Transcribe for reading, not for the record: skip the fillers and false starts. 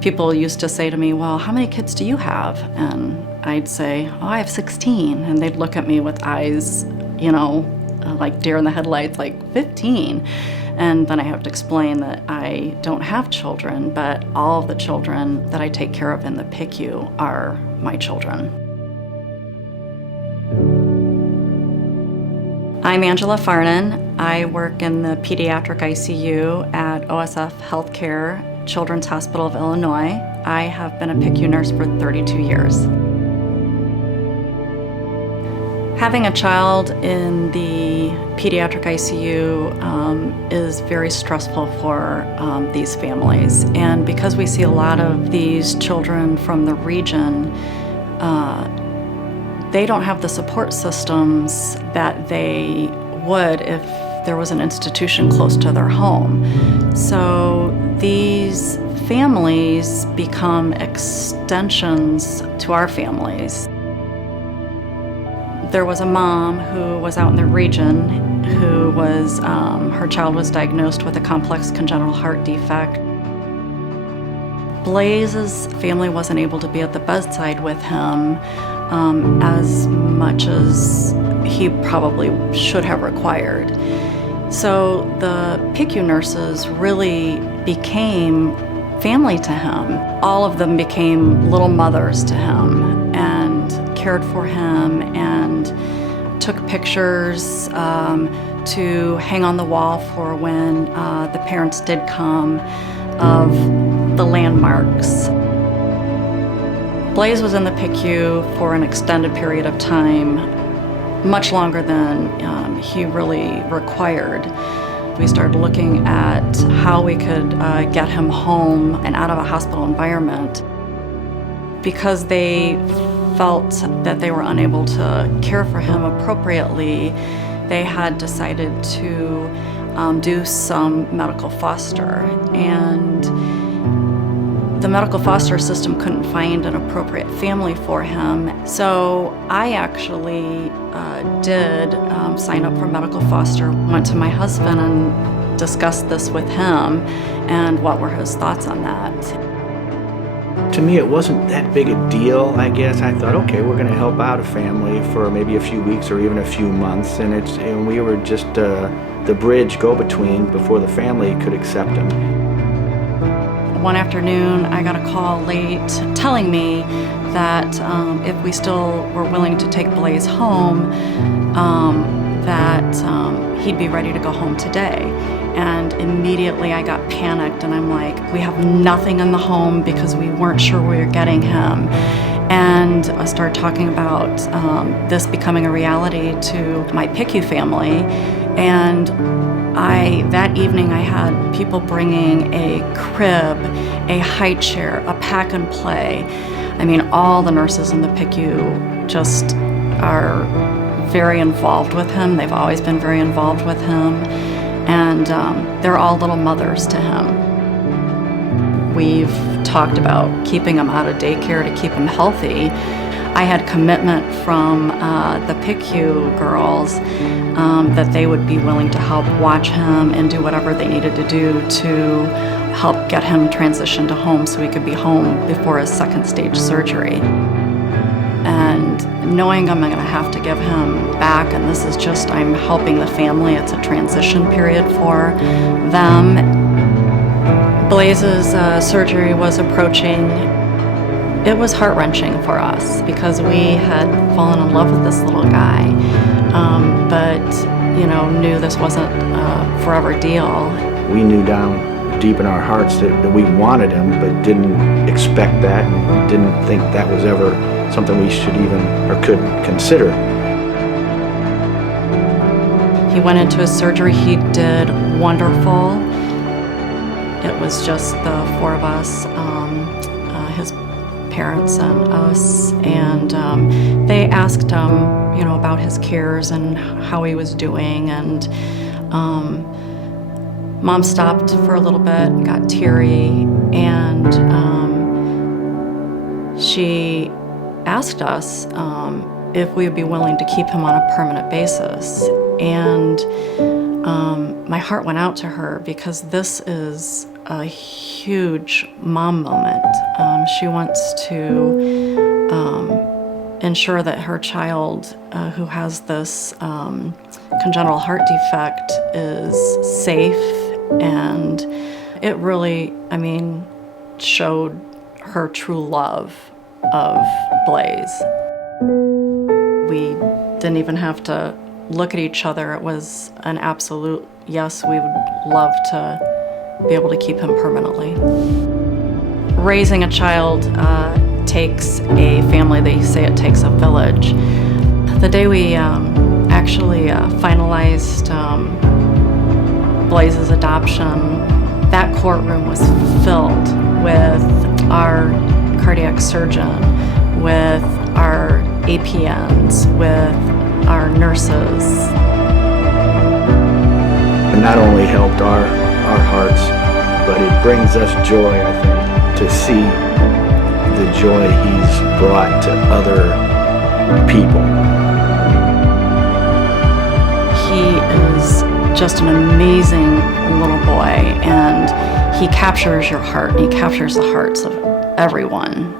People used to say to me, well, how many kids do you have? And I'd say, oh, I have 16. And they'd look at me with eyes, like deer in the headlights, like 15. And then I have to explain that I don't have children, but all of the children that I take care of in the PICU are my children. I'm Angela Farnan. I work in the pediatric ICU at OSF Healthcare, Children's Hospital of Illinois. I have been a PICU nurse for 32 years. Having a child in the pediatric ICU is very stressful for these families. And because we see a lot of these children from the region, they don't have the support systems that they would if there was an institution close to their home. So these families become extensions to our families. There was a mom who was out in the region who was, her child was diagnosed with a complex congenital heart defect. Blaze's family wasn't able to be at the bedside with him as much as he probably should have required. So the PICU nurses really became family to him. All of them became little mothers to him and cared for him and took pictures to hang on the wall for when the parents did come of the landmarks. Blaze was in the PICU for an extended period of time, much longer than he really required. We started looking at how we could get him home and out of a hospital environment. Because they felt that they were unable to care for him appropriately, they had decided to do some medical foster. And the medical foster system couldn't find an appropriate family for him. So I actually did sign up for medical foster. Went to my husband and discussed this with him and what were his thoughts on that. To me, it wasn't that big a deal, I guess. I thought, okay, we're going to help out a family for maybe a few weeks or even a few months, and we were just the bridge go-between before the family could accept him. One afternoon, I got a call late telling me that if we still were willing to take Blaze home, that he'd be ready to go home today. And immediately I got panicked and I'm like, we have nothing in the home because we weren't sure we were getting him. And I started talking about this becoming a reality to my PICU family. And that evening I had people bringing a crib, a high chair, a pack and play. I mean, all the nurses in the PICU just are very involved with him. They've always been very involved with him. And they're all little mothers to him. We've talked about keeping him out of daycare to keep him healthy. I had commitment from the PICU girls that they would be willing to help watch him and do whatever they needed to do to help get him transitioned to home so he could be home before his second stage surgery. And knowing I'm going to have to give him back, and this is just, I'm helping the family, it's a transition period for them. Blaze's surgery was approaching. It was heart-wrenching for us because we had fallen in love with this little guy, but knew this wasn't a forever deal. We knew down deep in our hearts that we wanted him, but didn't expect that and didn't think that was ever something we should even or could consider. He went into his surgery. He did wonderful. It was just the four of us, his parents and us, and they asked him, about his cares and how he was doing, and Mom stopped for a little bit, got teary, and she asked us if we would be willing to keep him on a permanent basis. And my heart went out to her because this is a huge huge mom moment. She wants to ensure that her child, who has this congenital heart defect, is safe, and it really, showed her true love of Blaze. We didn't even have to look at each other. It was an absolute yes, we would love to be able to keep him permanently. Raising a child takes a family. They say it takes a village. The day we actually finalized Blaze's adoption, that courtroom was filled with our cardiac surgeon, with our APNs, with our nurses. It not only helped our hearts, but it brings us joy, I think, to see the joy he's brought to other people. He is just an amazing little boy, and he captures your heart, and he captures the hearts of everyone.